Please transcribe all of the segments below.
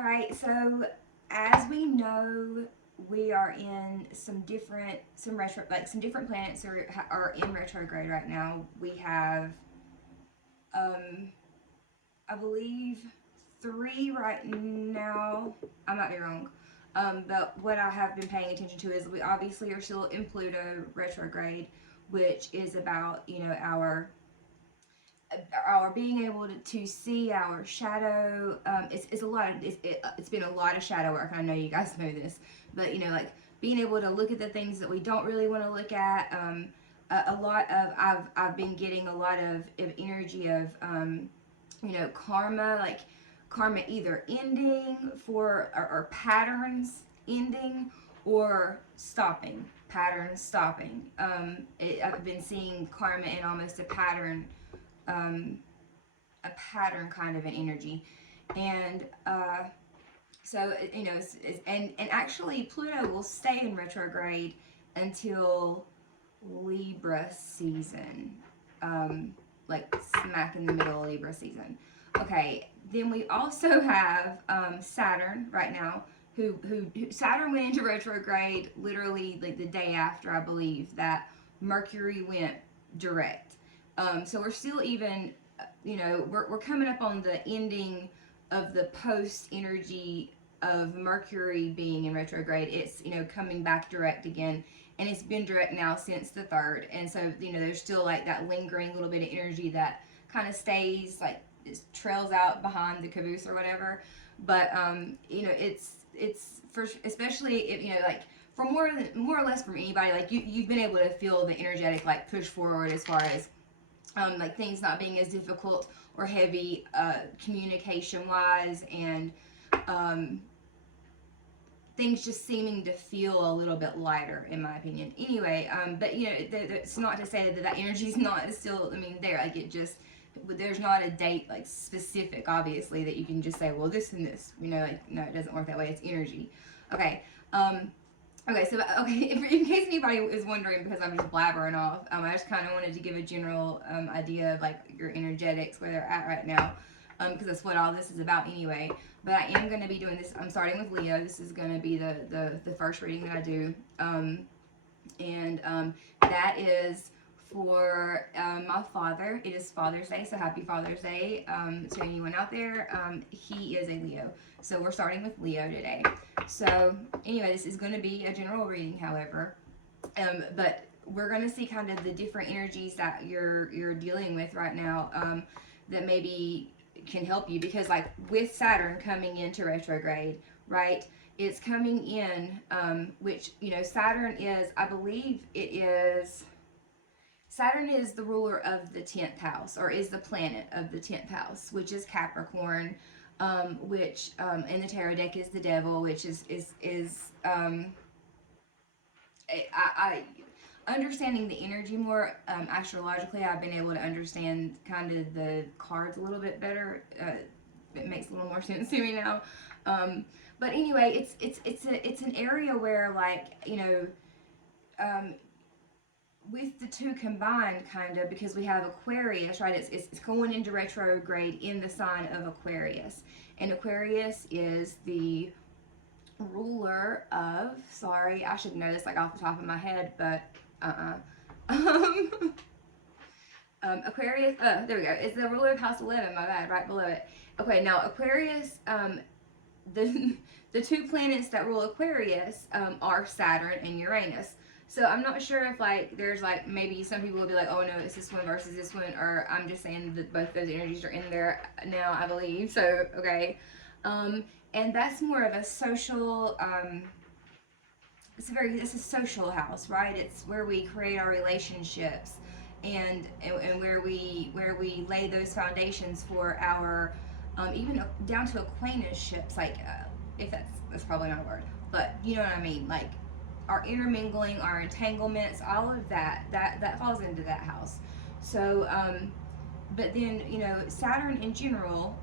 All right, so as we know, we are in some different planets are in retrograde right now. We have, um, I believe, three right now. I might be wrong. But what I have been paying attention to is we obviously are still in Pluto retrograde, which is about, our being able to see our shadow. It's a lot of it's been a lot of shadow work. I know you guys know this, but like being able to look at the things that we don't really want to look at. A lot of I've been getting a lot of energy of karma, like karma either ending or patterns ending or stopping, patterns stopping. I've been seeing karma in almost um, a pattern kind of an energy, and so and actually Pluto will stay in retrograde until Libra season, like smack in the middle of Libra season. Okay, then we also have Saturn right now. Who Saturn went into retrograde literally like the day after, I believe, that Mercury went direct. So we're still even, we're coming up on the ending of the post energy of Mercury being in retrograde. It's, coming back direct again. And it's been direct now since the 3rd. And so, there's still like that lingering little bit of energy that kind of stays, like, it trails out behind the caboose or whatever. But, it's for, especially if, like, for more or less from anybody, like you've been able to feel the energetic like push forward as far as like things not being as difficult or heavy communication wise, and um, things just seeming to feel a little bit lighter, in my opinion. Anyway, but it's not to say that energy is not still. I mean, there, like it just. There's not a date like specific, obviously, that you can just say, well, this and this. Like no, it doesn't work that way. It's energy. Okay. Okay, so in case anybody is wondering, because I'm just blabbering off, I just kind of wanted to give a general idea of like your energetics, where they're at right now, because that's what all this is about anyway. But I am going to be doing this. I'm starting with Leo. This is going to be the first reading that I do, and that is for my father. It is Father's Day, so happy Father's Day to anyone out there. He is a Leo, so we're starting with Leo today. So anyway, this is going to be a general reading, however, but we're going to see kind of the different energies that you're dealing with right now, that maybe can help you, because like with Saturn coming into retrograde, right? It's coming in, which Saturn is, I believe it is. Saturn is the ruler of the 10th house, or is the planet of the 10th house, which is Capricorn, which in the tarot deck is the devil, which is I understanding the energy more astrologically. I've been able to understand kind of the cards a little bit better. It makes a little more sense to me now. But anyway, it's an area where, like, with the two combined, kind of, because we have Aquarius, right? It's going into retrograde in the sign of Aquarius, and Aquarius is the ruler of. Sorry, I should know this like off the top of my head, but Aquarius. There we go. It's the ruler of House 11. My bad. Right below it. Okay, now Aquarius. The two planets that rule Aquarius are Saturn and Uranus. So I'm not sure if like there's like maybe some people will be like, oh no, it's this one versus this one, or I'm just saying that both those energies are in there now, I believe. So okay, and that's more of a social. It's a social house, right? It's where we create our relationships, and where we lay those foundations for our even down to acquaintanceships, like if that's probably not a word, but you know what I mean, like our intermingling, our entanglements, all of that falls into that house. So but then Saturn in general,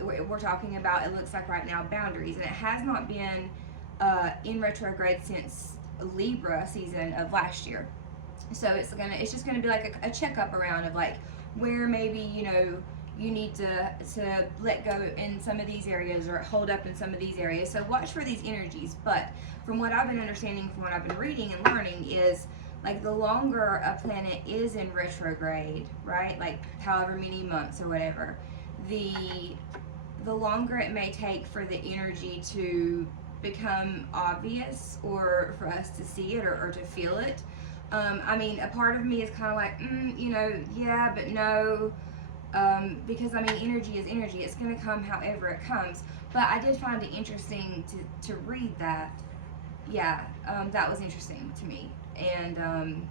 we're talking about, it looks like right now, boundaries, and it has not been in retrograde since Libra season of last year. So it's just gonna be like a checkup around of like where maybe you need to let go in some of these areas or hold up in some of these areas. So watch for these energies. But from what I've been understanding, from what I've been reading and learning, is like the longer a planet is in retrograde, right? Like however many months or whatever, the longer it may take for the energy to become obvious or for us to see it or to feel it. I mean, a part of me is kind of like, yeah, but no, because I mean, energy is energy. It's going to come however it comes. But I did find it interesting to read that. Yeah, that was interesting to me. And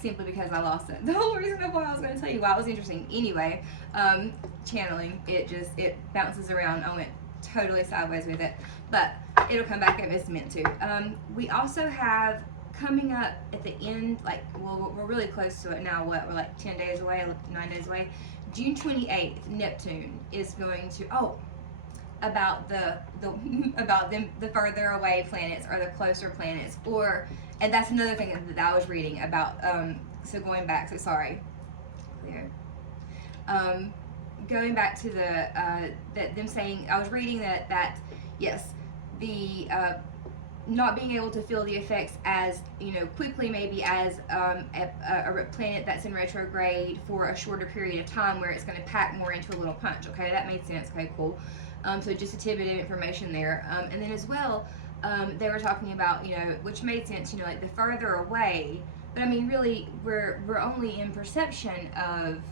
simply because I lost it. The whole reason of why I was going to tell you why it was interesting. Anyway, channeling, it bounces around. I went totally sideways with it. But it'll come back if it's meant to. We also have coming up at the end, like, well, we're really close to it now. What, we're like 10 days away, 9 days away. June 28th, Neptune is going to, about the about them, the further away planets or the closer planets, and that's another thing that I was reading about. So going back, so sorry, clear. Going back to that them saying, I was reading that yes, the not being able to feel the effects as quickly maybe as a planet that's in retrograde for a shorter period of time where it's going to pack more into a little punch. Okay, that made sense. Okay, cool. So just a tidbit of information there. And then as well, they were talking about, which made sense, like the further away, but I mean, really, we're only in perception of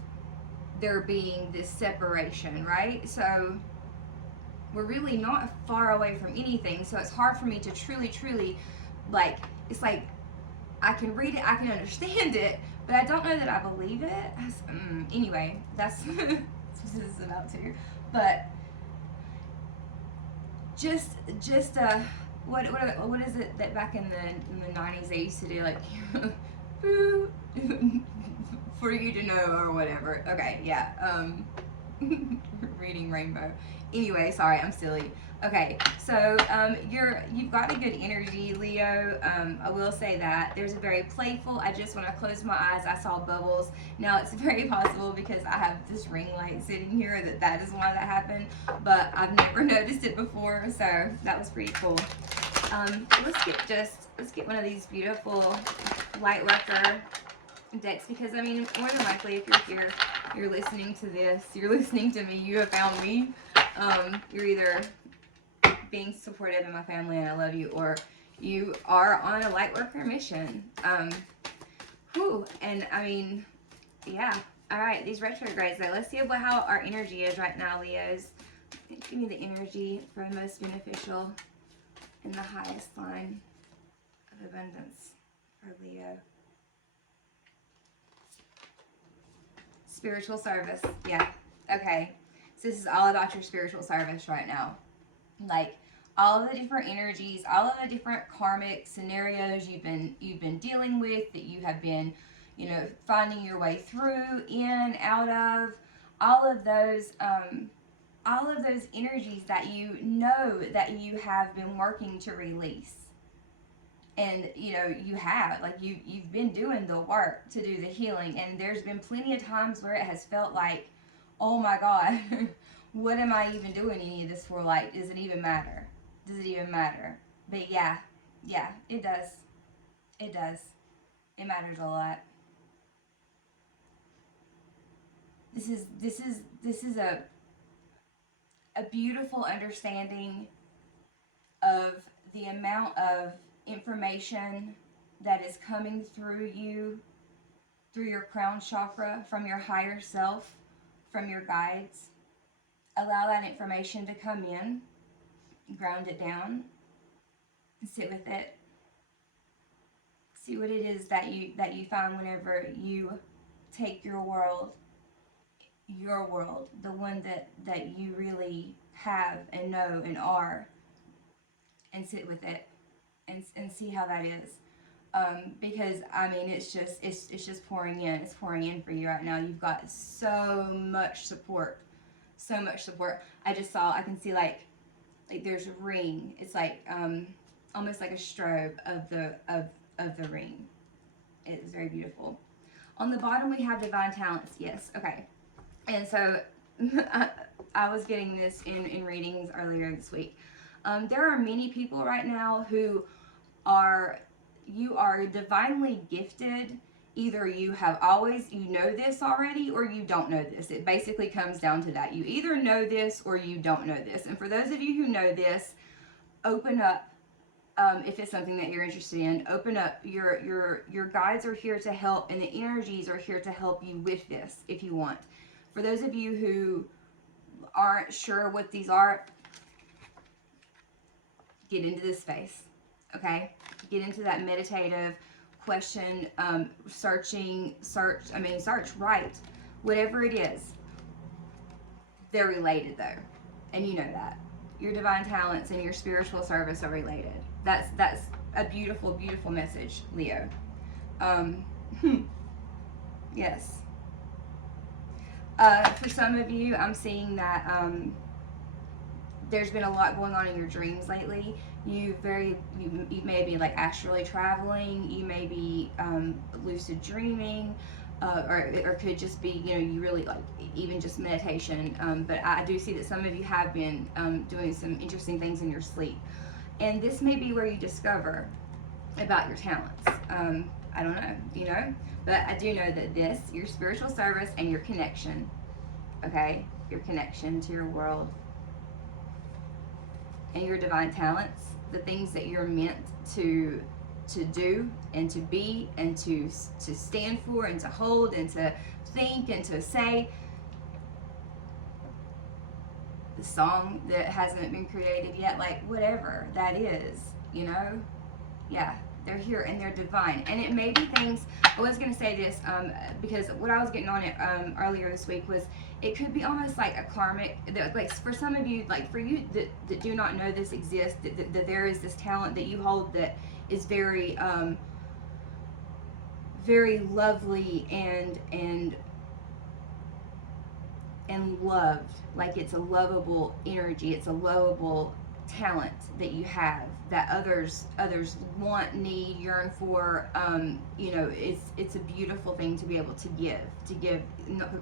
there being this separation, right? So we're really not far away from anything, so it's hard for me to truly, like, it's like, I can read it, I can understand it, but I don't know that I believe it. Anyway, that's what this is about too. But just what is it that back in the 90s they used to do, like for you to know or whatever. Okay, yeah. Reading Rainbow. Anyway, sorry, I'm silly. Okay, so you've got a good energy, Leo. I will say that there's a very playful. I just, when I closed my eyes, I saw bubbles. Now it's very possible because I have this ring light sitting here that is why that happened. But I've never noticed it before, so that was pretty cool. Let's get one of these beautiful light worker decks, because I mean, more than likely, if you're here, you're listening to this, you're listening to me, you have found me. You're either being supportive of my family and I love you, or you are on a light worker mission. And I mean, yeah. All right, these retrogrades though, let's see how our energy is right now, Leos. Give me the energy for the most beneficial in the highest line of abundance for Leo. Spiritual service. Yeah. Okay. So this is all about your spiritual service right now. Like all of the different energies, all of the different karmic scenarios you've been dealing with, that you have been, finding your way through, in, out of, all of those energies that that you have been working to release. And you have, like, you've been doing the work to do the healing, and there's been plenty of times where it has felt like, oh my God, what am I even doing any of this for? Like, does it even matter? But yeah, it does. It matters a lot. This is a beautiful understanding of the amount of information that is coming through you, through your crown chakra, from your higher self, from your guides. Allow that information to come in, ground it down, sit with it. See what it is that you find whenever you take your world, the one that you really have and know and are, and sit with it and see how that is. Because I mean, it's just pouring in. It's pouring in for you right now. You've got so much support. I can see like there's a ring. It's like almost like a strobe of the ring. It's very beautiful. On the bottom, we have divine talents. Yes, okay. And so I was getting this in readings earlier this week. There are many people right now who you are divinely gifted. Either you have always, you know this already, or you don't know this. It basically comes down to that. You either know this or you don't know this. And for those of you who know this, open up. If it's something that you're interested in, open up. Your guides are here to help, and the energies are here to help you with this if you want. For those of you who aren't sure what these are, get into this space, okay? Get into that meditative question, search, right. Whatever it is, they're related though. And you know that. Your divine talents and your spiritual service are related. That's a beautiful, beautiful message, Leo. Yes. For some of you, I'm seeing that there's been a lot going on in your dreams lately. You may be like astrally traveling. You may be lucid dreaming, or it could just be, you know, you really like even just meditation. But I do see that some of you have been doing some interesting things in your sleep, and this may be where you discover about your talents. I don't know, you know, but I do know that this, your spiritual service and your connection, okay, your connection to your world and your divine talents, the things that you're meant to do and to be and to stand for and to hold and to think and to say. The song that hasn't been created yet, like whatever that is, you know, yeah, they're here and they're divine. And it may be things, I was going to say this because what I was getting on it earlier this week was it could be almost like a karmic, like for some of you, like for you that do not know this exists, that there is this talent that you hold that is very very lovely and loved. Like it's a lovable energy, it's a lovable talent that you have that others want, need, yearn for. You know, it's a beautiful thing to be able to give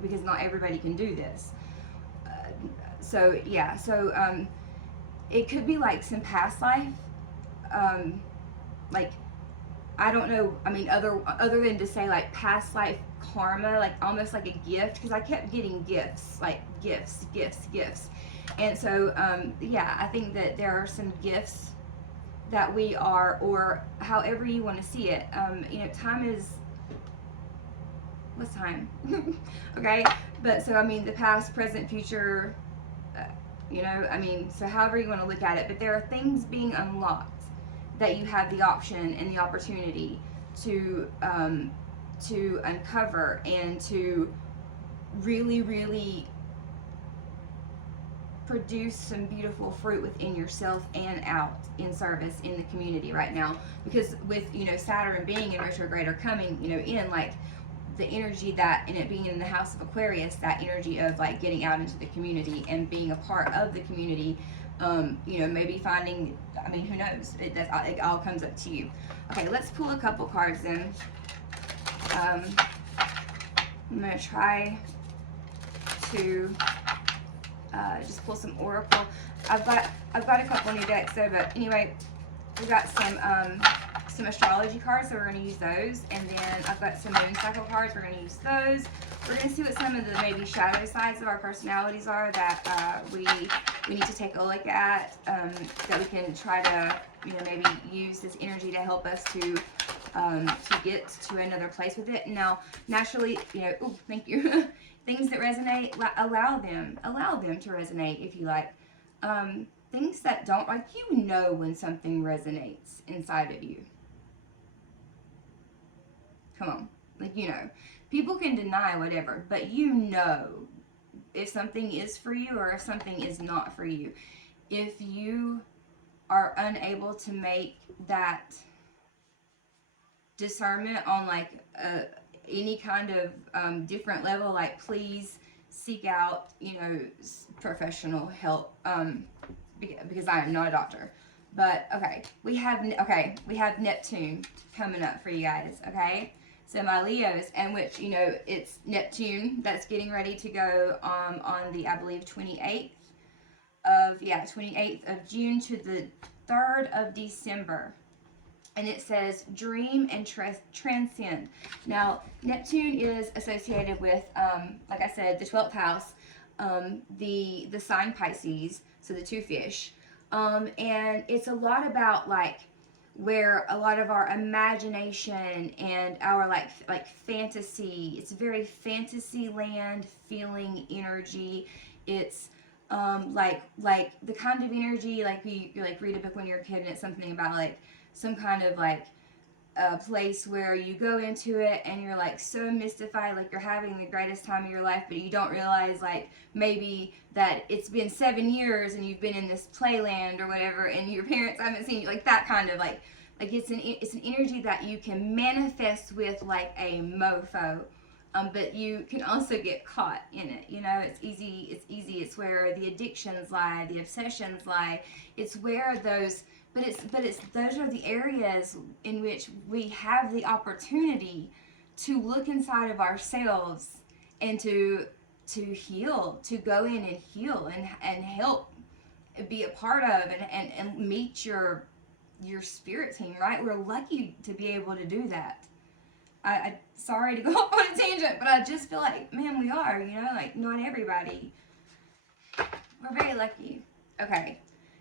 because not everybody can do this. So yeah, so it could be like some past life, like I don't know, I mean other than to say like past life karma, like almost like a gift, because I kept getting gifts, like gifts. And so yeah, I think that there are some gifts that we are, or however you want to see it. You know, time is, what's time? Okay, but so I mean the past, present, future, you know, I mean, so however you want to look at it, but there are things being unlocked that you have the option and the opportunity to uncover and to really, really produce some beautiful fruit within yourself and out in service in the community right now. Because with, you know, Saturn being in retrograde or coming, you know, in like the energy that, and it being in the house of Aquarius, that energy of like getting out into the community and being a part of the community. You know, maybe finding, I mean, who knows? It all comes up to you. Okay, let's pull a couple cards then. I'm going to try to just pull some oracle. I've got a couple new decks though, but anyway, we got some astrology cards, so we're going to use those, and then I've got some moon cycle cards. We're going to use those. We're going to see what some of the maybe shadow sides of our personalities are that we need to take a look at, that we can try to, you know, maybe use this energy to help us to get to another place with it. Now, naturally, you know, oh, thank you. Things that resonate, allow them to resonate if you like. Things that don't, like, you know when something resonates inside of you. Come on, like, you know. People can deny whatever, but you know if something is for you or if something is not for you. If you are unable to make that discernment on like any kind of different level, like please seek out, you know, professional help, because I am not a doctor. But okay, we have Neptune coming up for you guys. Okay, So my Leos, and which, you know, it's Neptune that's getting ready to go on the, I believe, 28th of June to the 3rd of December. And it says dream and transcend. Now, Neptune is associated with, like I said, the 12th house, the sign Pisces, so the two fish. And it's a lot about like where a lot of our imagination and our like fantasy, it's very fantasy land feeling energy. It's like the kind of energy like you like read a book when you're a kid and it's something about like some kind of like a place where you go into it and you're like so mystified, like you're having the greatest time of your life, but you don't realize like maybe that it's been 7 years and you've been in this playland or whatever and your parents haven't seen you, like that kind of like it's an energy that you can manifest with like a mofo. But you can also get caught in it. You know, it's easy. It's where the addictions lie, the obsessions lie. It's where those, but it's those are the areas in which we have the opportunity to look inside of ourselves and to heal, to go in and heal and help be a part of and meet your spirit team, right? We're lucky to be able to do that. I sorry to go off on a tangent, but I just feel like, man, we are, you know, like not everybody. We're very lucky. Okay,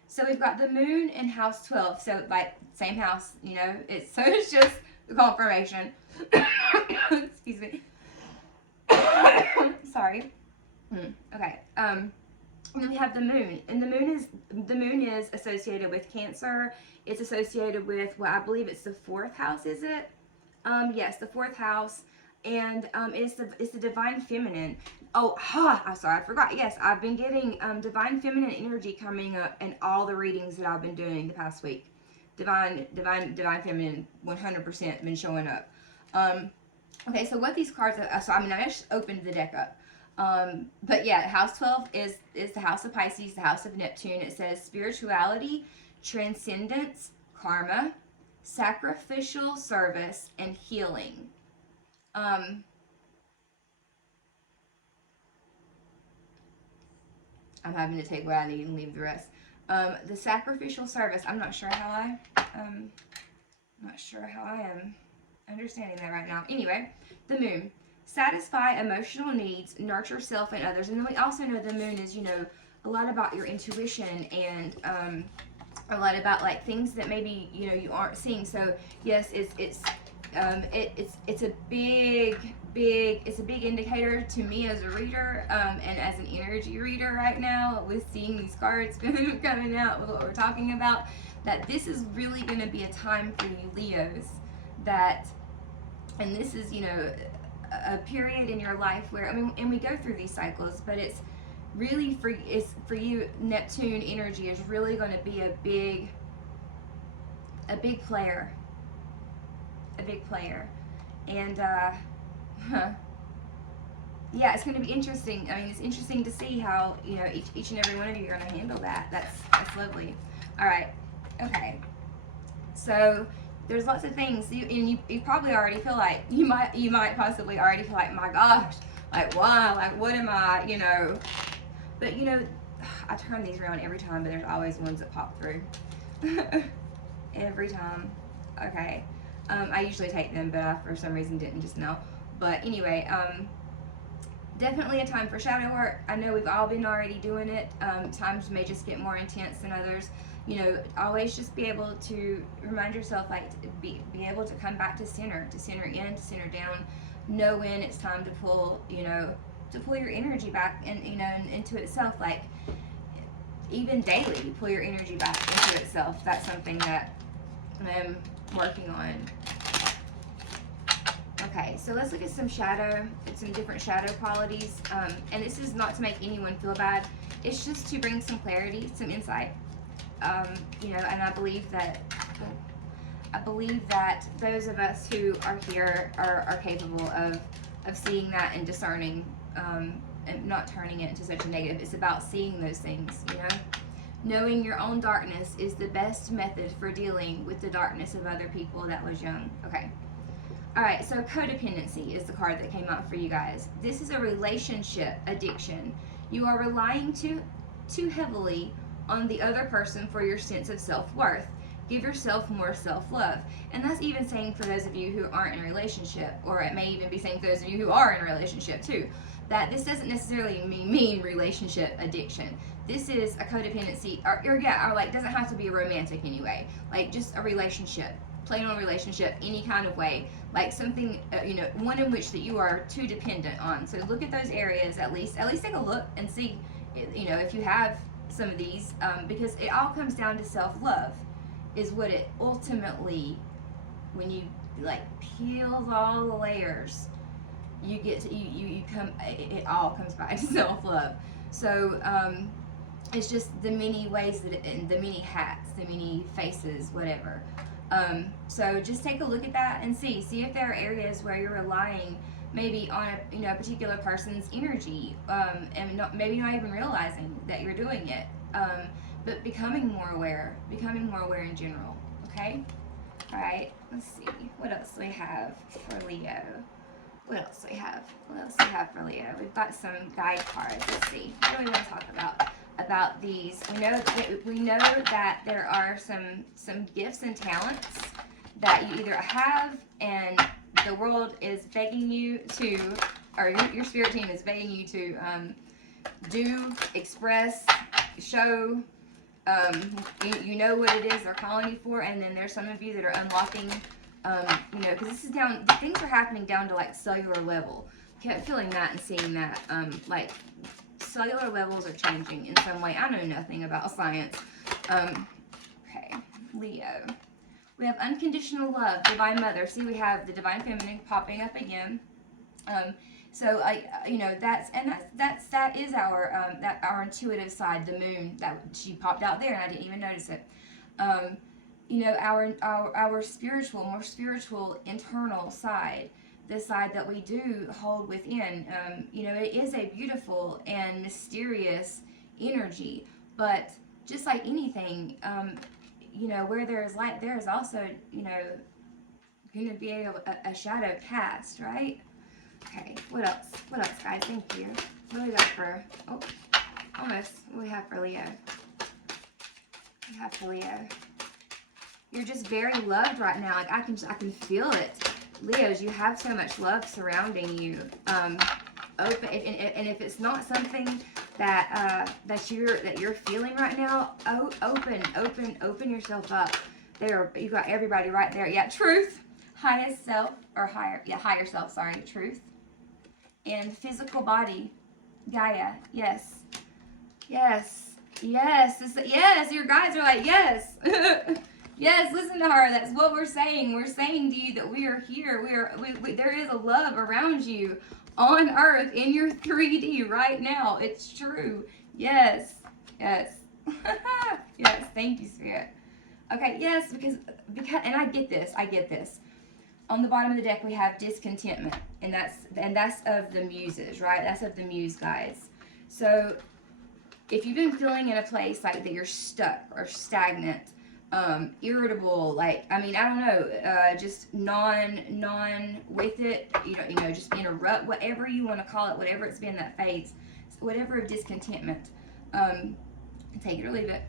so we've got the moon in house 12, so like same house, you know, it's just the confirmation. Excuse me. Sorry. Okay. And then we have the moon, and the moon is associated with Cancer. It's associated with, well, I believe it's the 4th house, is it? Yes, the 4th house, and it's the divine feminine. Oh, I'm sorry, I forgot. Yes, I've been getting divine feminine energy coming up in all the readings that I've been doing the past week. Divine feminine, 100% been showing up. Okay, so what these cards are, so I mean, I just opened the deck up. But yeah, house 12 is the house of Pisces, the house of Neptune. It says spirituality, transcendence, karma, sacrificial service, and healing. I'm having to take what I need and leave the rest. The sacrificial service, I'm not sure how I am understanding that right now. Anyway, the moon. Satisfy emotional needs, nurture self and others. And then we also know the moon is, you know, a lot about your intuition and a lot about like things that maybe, you know, you aren't seeing. So yes, it's a big indicator to me as a reader and as an energy reader right now with seeing these cards coming out with what we're talking about, that this is really going to be a time for you Leos, that, and this is, you know, a period in your life where, I mean, and we go through these cycles, but it's really for you, Neptune energy is really going to be a big player, and yeah, it's going to be interesting. I mean, it's interesting to see how, you know, each and every one of you are going to handle that. That's lovely. All right, okay, so there's lots of things, and you probably already feel like, you might possibly already feel like, my gosh, like why, like what am I, you know, but you know, I turn these around every time, but there's always ones that pop through. Every time. Okay, I usually take them, but I for some reason didn't just now. But anyway, definitely a time for shadow work. I know we've all been already doing it. Times may just get more intense than others. You know, always just be able to remind yourself, like, be able to come back to center in, to center down, know when it's time to pull, you know, to pull your energy back and, you know, into itself, like, even daily, pull your energy back into itself. That's something that I'm working on. Okay, so let's look at some different shadow qualities, and this is not to make anyone feel bad, it's just to bring some clarity, some insight. You know, and I believe that those of us who are here are capable of seeing that and discerning, and not turning it into such a negative. It's about seeing those things, you know. Knowing your own darkness is the best method for dealing with the darkness of other people. That was Jung. Okay. All right, so codependency is the card that came out for you guys. This is a relationship addiction. You are relying too heavily on the other person for your sense of self-worth. Give yourself more self-love. And that's even saying for those of you who aren't in a relationship, or it may even be saying for those of you who are in a relationship too, that this doesn't necessarily mean relationship addiction. This is a codependency, or like doesn't have to be a romantic anyway. Like just a relationship, plain old relationship, any kind of way, like something, one in which that you are too dependent on. So look at those areas at least take a look and see, if you have some of these, because it all comes down to self-love, is what it ultimately, when you like peels all the layers, you get to you come. It all comes back to self-love. So it's just the many ways and the many hats, the many faces, whatever. So just take a look at that and see if there are areas where you're relying maybe on a particular person's energy, and maybe not even realizing that you're doing it, but becoming more aware in general. Okay. All right. Let's see what else we have for Leo. What else do we have for Leo? We've got some guide cards. Let's see. What do we want to talk about these? We know that there are some gifts and talents that you either have, and the world is begging you to, or your spirit team is begging you to do, express, show. You know what it is they're calling you for, and then there's some of you that are unlocking. Because this is down, things are happening down to like cellular level. Kept feeling that and seeing that, like cellular levels are changing in some way. I know nothing about science. Okay, Leo. We have unconditional love, divine mother. See, we have the divine feminine popping up again. So that is our intuitive side, the moon, that she popped out there, and I didn't even notice it. Our spiritual, more spiritual internal side, the side that we do hold within. It is a beautiful and mysterious energy, but just like anything, where there is light, there is also, going to be a shadow cast, right? Okay, what else, guys? Thank you. What do we got for, almost, what do we have for Leo? You're just very loved right now. Like I can feel it. Leos, you have so much love surrounding you. Open, and if it's not something that you're feeling right now, open yourself up. You got everybody right there. Yeah, truth, highest self, or higher self. Sorry, truth, and physical body, Gaia. Yes. Your guys are like yes. Yes, listen to her. That's what we're saying. We're saying to you that we are here. There is a love around you on Earth in your 3D right now. It's true. Yes. Yes, thank you, Spirit. Okay, yes, because and I get this. On the bottom of the deck we have discontentment, and that's of the muses, right? That's of the muse guides. So if you've been feeling in a place like that you're stuck or stagnant, irritable, like, I don't know, just non with it, just in a rut, whatever you want to call it, whatever it's been that phase, whatever of discontentment, take it or leave it,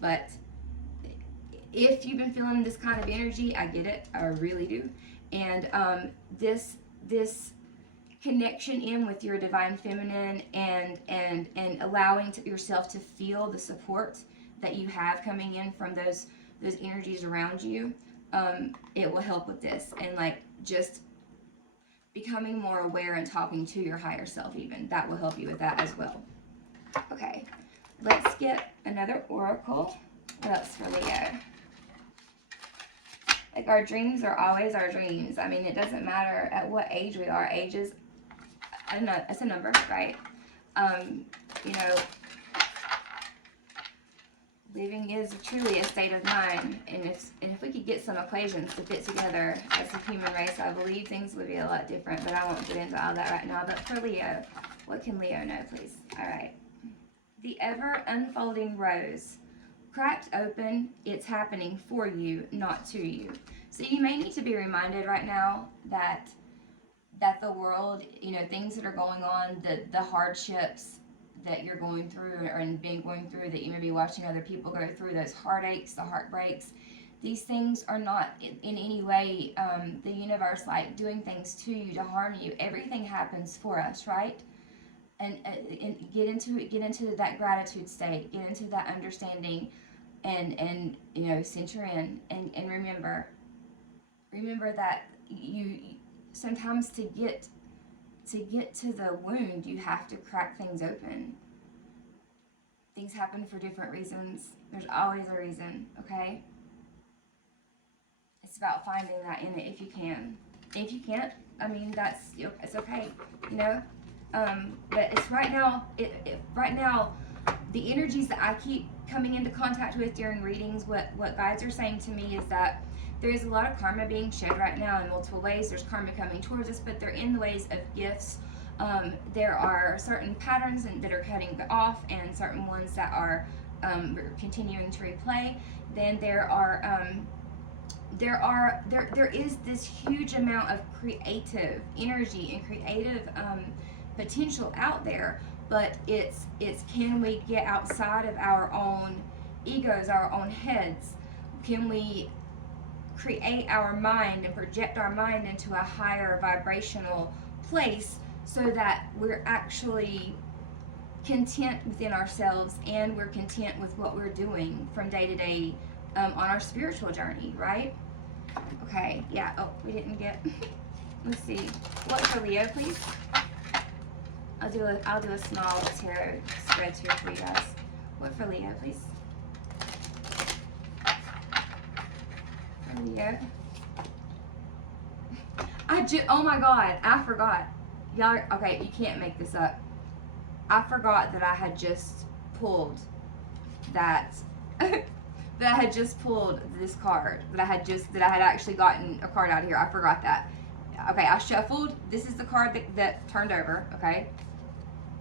but if you've been feeling this kind of energy, I get it, I really do, and this connection in with your divine feminine and allowing yourself to feel the support that you have coming in from those energies around you, it will help with this, and like just becoming more aware and talking to your higher self, even that will help you with that as well. Okay, let's get another oracle. What else for Leo? Like, our dreams are always our dreams. It doesn't matter at what age we are. Age is it's a number, right? Living is truly a state of mind, and if we could get some equations to fit together as a human race, I believe things would be a lot different, but I won't get into all that right now. But for Leo, what can Leo know, please? All right. The ever unfolding rose. Cracked open, it's happening for you, not to you. So you may need to be reminded right now that the world, things that are going on, the hardships that you're going through and being going through, that you may be watching other people go through, those heartaches, the heartbreaks, these things are not in any way the universe like doing things to you to harm you. Everything happens for us, right? And get into that gratitude state, get into that understanding, and center in and remember that you sometimes to get to the wound, you have to crack things open. Things happen for different reasons. There's always a reason, okay? It's about finding that in it if you can. If you can't, I mean, it's okay, but it's right now. Right now, the energies that I keep coming into contact with during readings, what guides are saying to me is that there is a lot of karma being shed right now in multiple ways. There's karma coming towards us, but they're in the ways of gifts. There are certain patterns that are cutting off, and certain ones that are continuing to replay. Then there is this huge amount of creative energy and creative potential out there, but it's can we get outside of our own egos, our own heads? Can we create our mind and project our mind into a higher vibrational place so that we're actually content within ourselves and we're content with what we're doing from day to day on our spiritual journey, right? Okay, yeah. Oh, we didn't get. Let's see. What for Leo, please? I'll do a small tarot spread here for you guys. What for Leo, please? For Leo. Oh my God, I forgot. Y'all, okay, you can't make this up. I forgot that I had just pulled that. That I had just pulled this card. That I had actually gotten a card out of here. I forgot that. Okay, I shuffled. This is the card that turned over. Okay,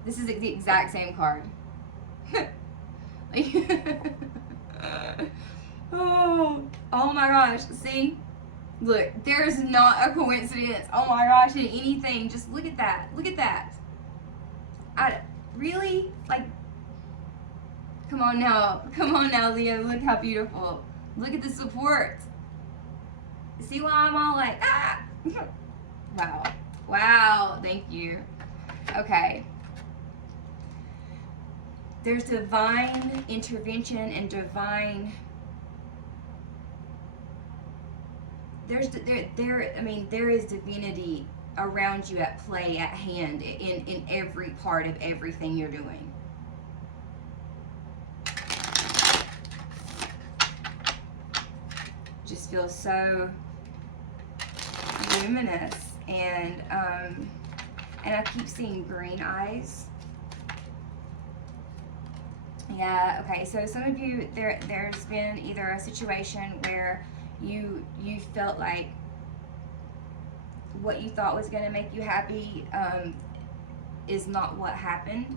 this is the exact same card. oh my gosh! See, look, there's not a coincidence. Oh my gosh, in anything. Just look at that. Look at that. I really like. Come on now, Leo. Look how beautiful. Look at the support. See why I'm all like, ah! Wow, thank you. Okay. There's divine intervention and divine... there is divinity around you at play, at hand, in every part of everything you're doing. Just feels so luminous, and I keep seeing green eyes. Yeah, okay, so some of you, there's been either a situation where you felt like what you thought was going to make you happy is not what happened,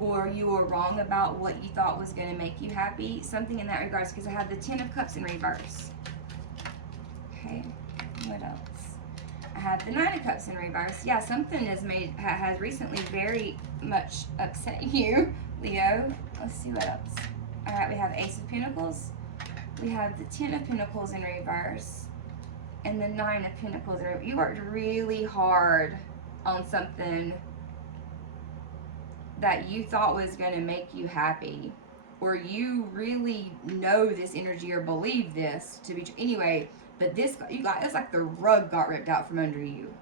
or you were wrong about what you thought was going to make you happy, something in that regards, because I have the Ten of Cups in reverse. Okay, what else? I have the Nine of Cups in reverse. Yeah, something has recently very much upset you, Leo. Let's see what else. All right, we have Ace of Pentacles. We have the Ten of Pentacles in reverse, and the Nine of Pentacles in reverse. You worked really hard on something that you thought was going to make you happy, or you really know this energy or believe this to be true. Anyway, but it's like the rug got ripped out from under you,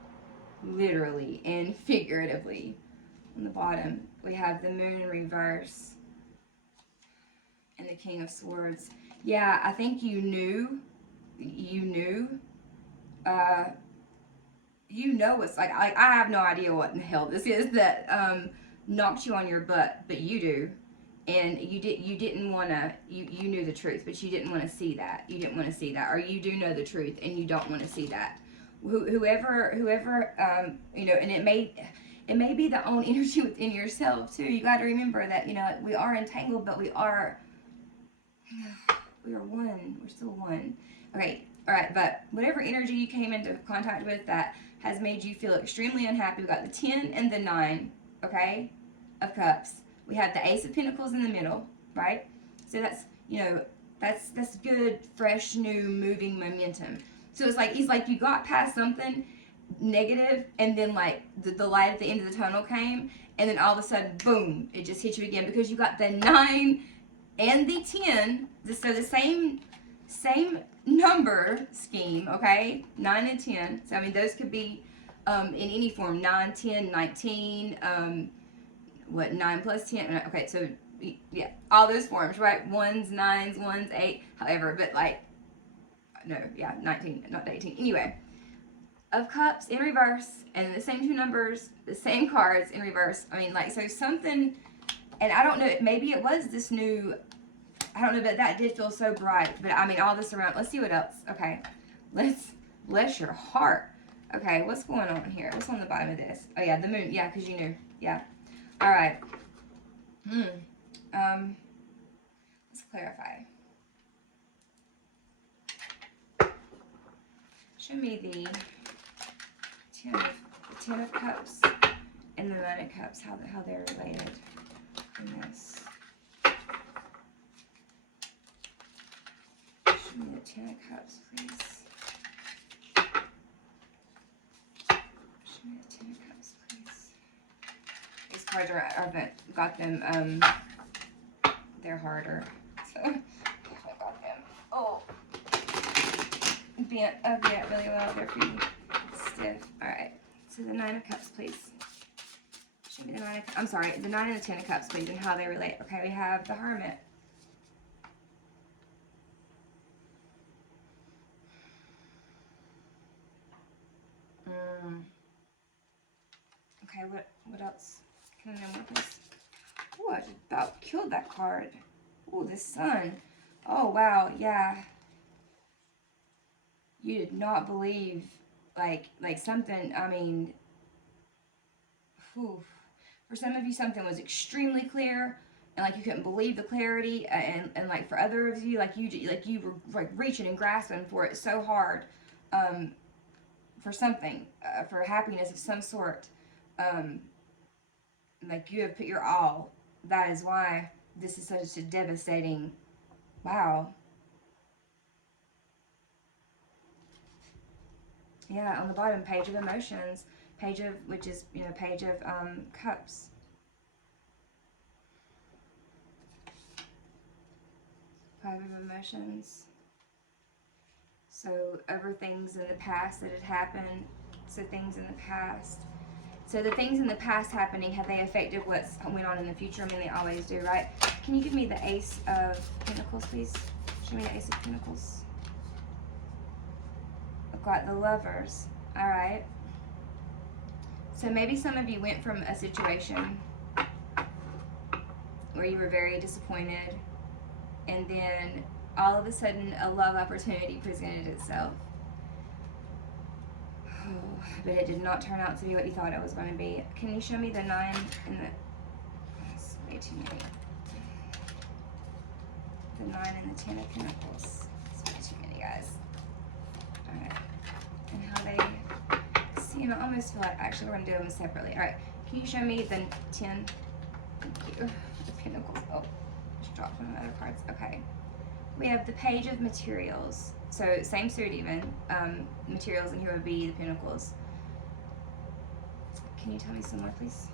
literally and figuratively. On the bottom, we have the Moon in reverse and the King of Swords. Yeah, I think you knew, it's like, I have no idea what in the hell this is that knocked you on your butt, but you do. And you didn't want to, you knew the truth, but you didn't want to see that. You didn't want to see that. Or you do know the truth and you don't want to see that. Whoever, and it may be the own energy within yourself too. You got to remember that, we are entangled, but we are one. We're still one. Okay, All right, but whatever energy you came into contact with that has made you feel extremely unhappy, we got the 10 and the 9, okay, of cups. We have the Ace of Pentacles in the middle, right? So that's, you know, that's good, fresh, new, moving momentum. So it's like you got past something negative, and then like the light at the end of the tunnel came, and then all of a sudden, boom, it just hit you again because you got the 9 and the 10. So the same number scheme, okay? 9 and 10. So I mean, those could be in any form: 9, 10, 19. 9 plus 10? Okay, so yeah, all those forms, right? 1s, 9s, 1s, 8, however, but like, no, yeah, 19, not 18. Anyway, of cups in reverse, and the same two numbers, the same cards in reverse. I mean, like, so something, and I don't know, maybe it was this new, I don't know, but that did feel so bright. But I mean, all this around, let's see what else. Okay, let's bless your heart. Okay, what's going on here? What's on the bottom of this? Oh yeah, the moon. Yeah, because you knew. Yeah. All right. Let's clarify. Show me the 10 of cups and the 9 of cups, how they're related in this. Show me the 10 of cups, please. Show me the 10 of cups, please. These cards I've got them, they're harder. So, I got them. Oh. Bent really well. They're pretty stiff. Alright. So the 9 of cups, please. Show me the 9 of cups. I'm sorry, the 9 and the 10 of cups, please, and how they relate. Okay, we have the Hermit. Okay, what else? Can I know what this? Oh, I just about killed that card. Oh, the Sun. Oh, wow, yeah. You did not believe, like something, I mean, whew. For some of you, something was extremely clear, and like you couldn't believe the clarity, and like for other of you, like you were like reaching and grasping for it so hard, for something, for happiness of some sort, like you have put your all. That is why this is such a devastating, wow. Yeah, on the bottom, page of emotions, page of, which is, you know, page of cups. 5 of emotions. So over things in the past that had happened. So things in the past. So the things in the past happening, have they affected what's went on in the future? I mean, they always do, right? Can you give me the Ace of Pentacles, please? Show me the Ace of Pentacles. I've got the Lovers. All right. So maybe some of you went from a situation where you were very disappointed, and then all of a sudden a love opportunity presented itself. Oh, but it did not turn out to be what you thought it was going to be. Can you show me the 9 and the... That's way too many. The 9 and the 10 of Pentacles. That's way too many, guys. Alright. And how they... See, and I almost feel like... Actually, we're going to do them separately. Alright. Can you show me the 10? Thank you. The Pentacles. Oh, just dropped one of my other cards. Okay. We have the Page of Materials. So same suit even. Materials, and here would be the Pentacles. Can you tell me some more, please?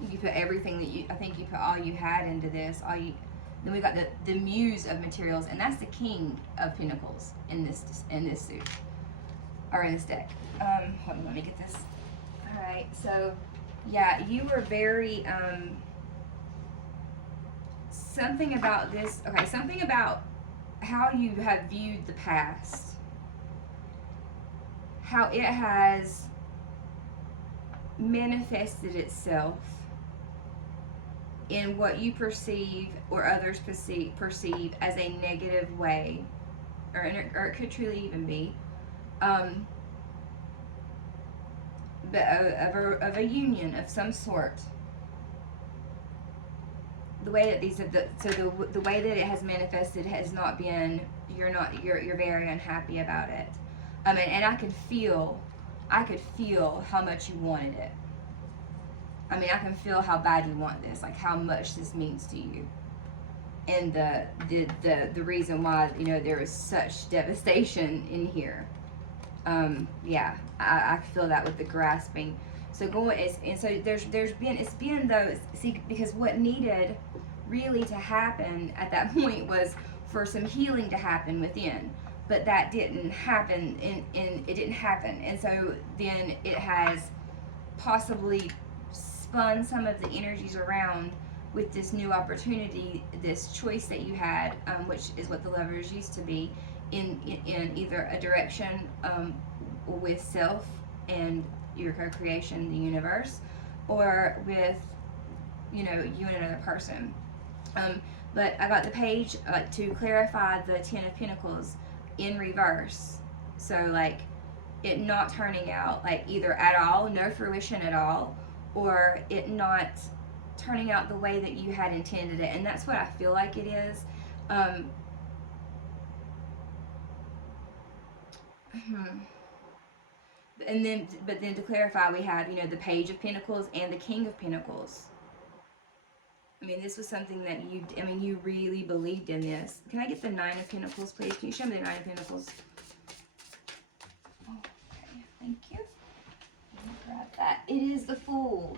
You put everything that you, I think you put all you had into this. Then we got the Muse of Materials, and that's the King of Pentacles in this suit, or in this deck. Hold on, let me get this. All right, so yeah, you were very something about this. Okay, something about how you have viewed the past, how it has manifested itself in what you perceive or others perceive as a negative way, or it could truly even be, but of a union of some sort. the way that these have the way that it has manifested has not been, you're very unhappy about it. And I could feel how much you wanted it. I mean, I can feel how bad you want this, like how much this means to you, and the reason why, you know, there is such devastation in here. Yeah, I feel that with the grasping. So it's been those, see, because what needed really to happen at that point was for some healing to happen within, but that didn't happen, and it didn't happen, and so then it has possibly spun some of the energies around with this new opportunity, this choice that you had, which is what the Lovers used to be, in either a direction with self and your co-creation, the universe, or with, you know, you and another person. But I got the page to clarify the Ten of Pentacles in reverse. So like it not turning out like either at all, no fruition at all, or it not turning out the way that you had intended it. And that's what I feel like it is. And then, but then to clarify, we have, you know, the Page of Pentacles and the King of Pentacles. I mean, this was something that you really believed in this. Can I get the Nine of Pentacles, please? Can you show me the Nine of Pentacles? Okay, thank you. Let me grab that. It is the Fool.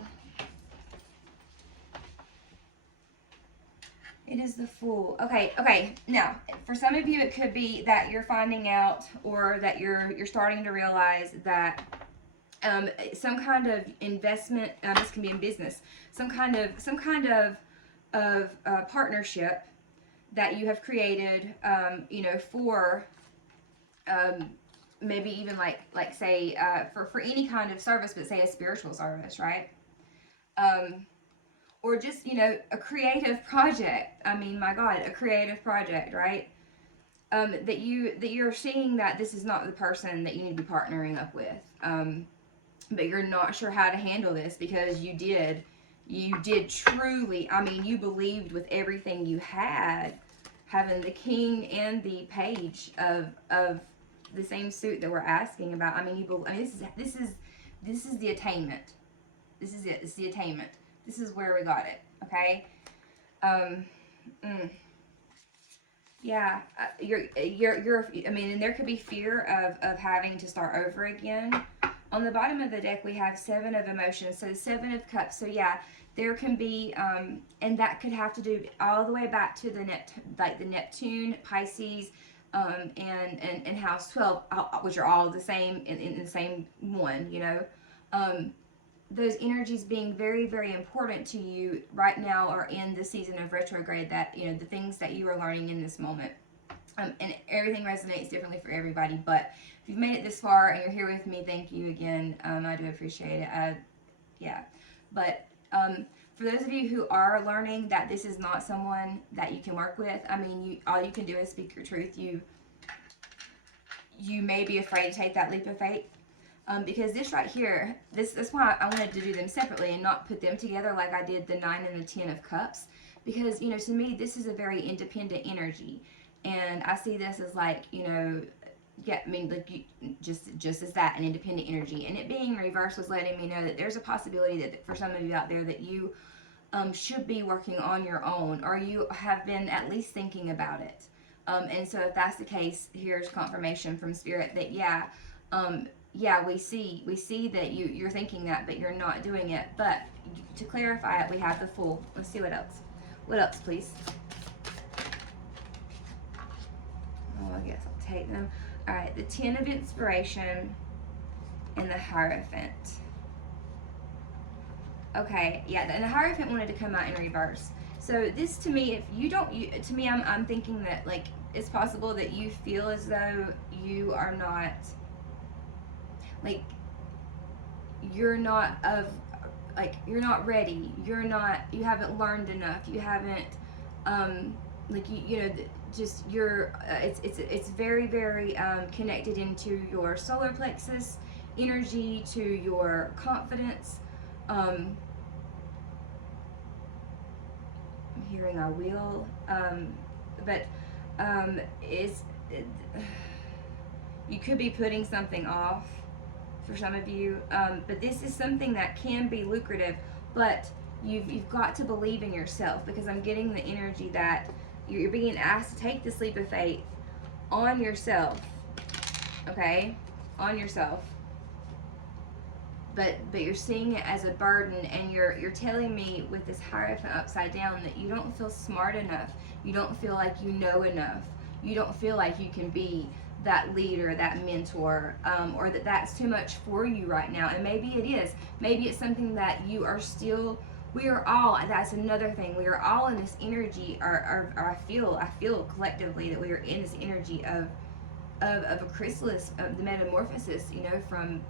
It is the Fool. Okay. Now, for some of you, it could be that you're finding out, or that you're starting to realize that some kind of investment. This can be in business. Some kind of partnership that you have created. You know, for maybe even like say for any kind of service, but say a spiritual service, right? Or just, you know, a creative project. I mean, my God, a creative project, right? That you're seeing that this is not the person that you need to be partnering up with. But you're not sure how to handle this, because you did truly, I mean, you believed with everything you had, having the King and the Page of the same suit that we're asking about. I mean, this is the attainment. This is it. It's the attainment. This is where we got it, okay? Yeah, you're. I mean, and there could be fear of having to start over again. On the bottom of the deck, we have Seven of Emotions, so the Seven of Cups. So yeah, there can be, and that could have to do all the way back to the Neptune, Pisces, and House 12, which are all the same in the same one, you know. Those energies being very, very important to you right now are in the season of retrograde, that, you know, the things that you are learning in this moment. And everything resonates differently for everybody, but if you've made it this far and you're here with me, thank you again. I do appreciate it. Yeah. But for those of you who are learning that this is not someone that you can work with, I mean, all you can do is speak your truth. You may be afraid to take that leap of faith. Because this right here, that's why I wanted to do them separately and not put them together like I did the 9 and the 10 of Cups. Because, you know, to me, this is a very independent energy. And I see this as like, you know, yeah, I mean, like just as that, an independent energy. And it being reversed was letting me know that there's a possibility that for some of you out there that you should be working on your own, or you have been at least thinking about it. And so if that's the case, here's confirmation from Spirit that, yeah, we see that you're thinking that, but you're not doing it. But to clarify it, we have the Fool. Let's see what else. What else, please? Oh, I guess I'll take them. All right, the 10 of Inspiration and the Hierophant. Okay, yeah, and the Hierophant wanted to come out in reverse. So this, to me, if you don't, to me, I'm thinking that, like, it's possible that you feel as though you are not, like, you're not ready. You haven't learned enough. You haven't, just it's very, very connected into your solar plexus energy, to your confidence. hearing I will. But you could be putting something off for some of you. But this is something that can be lucrative, but you've got to believe in yourself, because I'm getting the energy that you're being asked to take this leap of faith on yourself. Okay? On yourself. But you're seeing it as a burden, and you're telling me with this Hierophant upside down that you don't feel smart enough. You don't feel like you know enough. You don't feel like you can be that leader, that mentor, or that's too much for you right now. And maybe it is. Maybe it's something that you are still. We are all. That's another thing. We are all in this energy. Or I feel collectively that we are in this energy of a chrysalis, of the metamorphosis. You know, from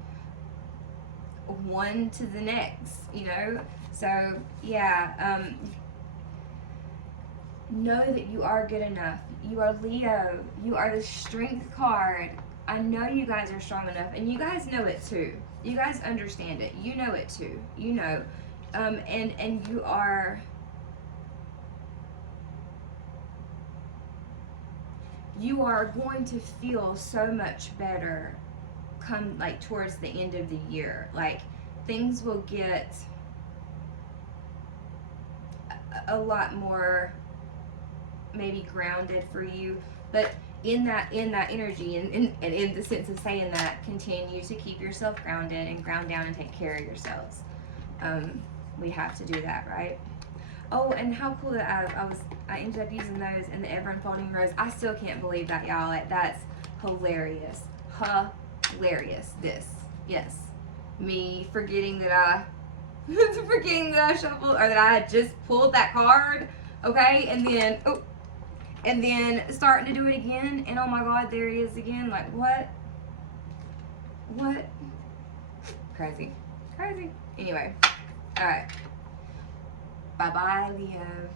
one to the next, you know. So yeah, know that you are good enough. You are Leo. You are the Strength card. I know you guys are strong enough, and you guys know it too. You guys understand it. You know it too. You know, and you are. You are going to feel so much better come like towards the end of the year. Like, things will get a lot more maybe grounded for you, but in that energy, and in the sense of saying that, continue to keep yourself grounded and ground down and take care of yourselves. We have to do that, right? Oh, and how cool that I ended up using those in the ever unfolding rose. I still can't believe that, y'all. Like, that's hilarious. Hilarious. This, yes, me forgetting that I shuffled, or that I had just pulled that card, okay, and then starting to do it again, and oh my God, there he is again. Like, what? Crazy. Anyway, all right. Bye bye, Leo.